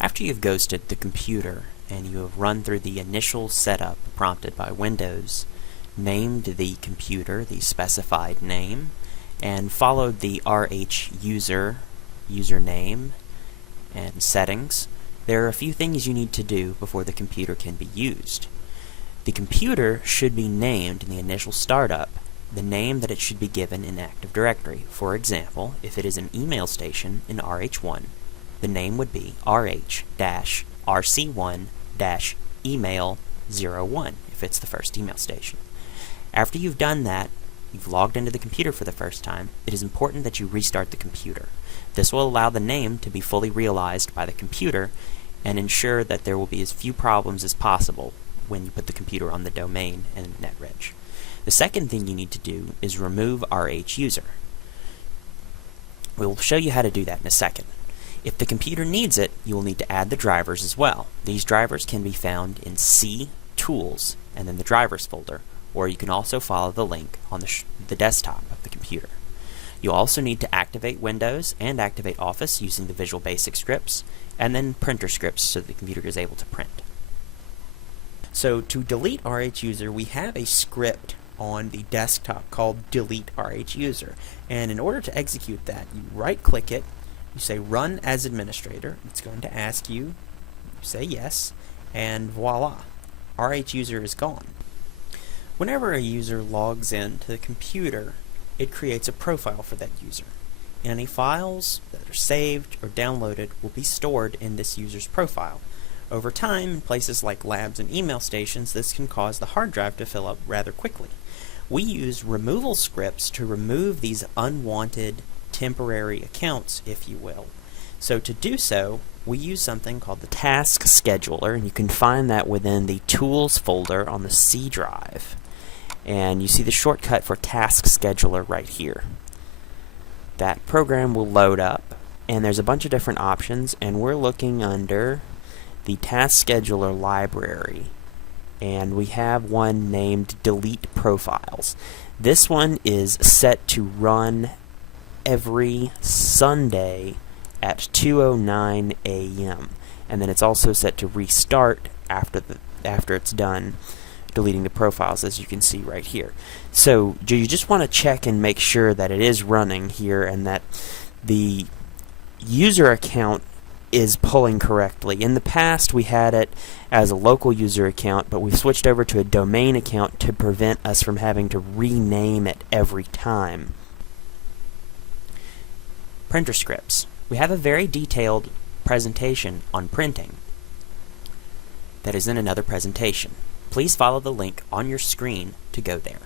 After you've ghosted the computer and you have run through the initial setup prompted by Windows, named the computer the specified name, and followed the RH user username and settings, there are a few things you need to do before the computer can be used. The computer should be named in the initial startup the name that it should be given in Active Directory. For example, if it is an email station in RH1, the name would be RH-RC1-email01 if it's the first email station. After you've done that, you've logged into the computer for the first time, it is important that you restart the computer. This will allow the name to be fully realized by the computer and ensure that there will be as few problems as possible when you put the computer on the domain and netreg. The second thing you need to do is remove RH-user. We'll show you how to do that in a second. If the computer needs it, you will need to add the drivers as well. These drivers can be found in C, Tools, and then the Drivers folder, or you can also follow the link on the desktop of the computer. You'll also need to activate Windows and activate Office using the Visual Basic scripts, and then printer scripts so the computer is able to print. So to delete RH-user, we have a script on the desktop called delete RH-user, and in order to execute that, you right-click it, you say run as administrator, it's going to ask you, you say yes, and voila, RH-user is gone. Whenever a user logs in to the computer, it creates a profile for that user. Any files that are saved or downloaded will be stored in this user's profile. Over time, in places like labs and email stations, this can cause the hard drive to fill up rather quickly. We use removal scripts to remove these unwanted temporary accounts, if you will. So to do so, we use something called the Task Scheduler, and you can find that within the Tools folder on the C drive. And you see the shortcut for Task Scheduler right here. That program will load up, and there's a bunch of different options, and we're looking under the Task Scheduler library, and we have one named Delete Profiles. This one is set to run every Sunday at 2:09 a.m. and then it's also set to restart after it's done deleting the profiles, as you can see right here. So you just want to check and make sure that it is running here and that the user account is pulling correctly. In the past, we had it as a local user account, but we've switched over to a domain account to prevent us from having to rename it every time. Printer scripts. We have a very detailed presentation on printing that is in another presentation. Please follow the link on your screen to go there.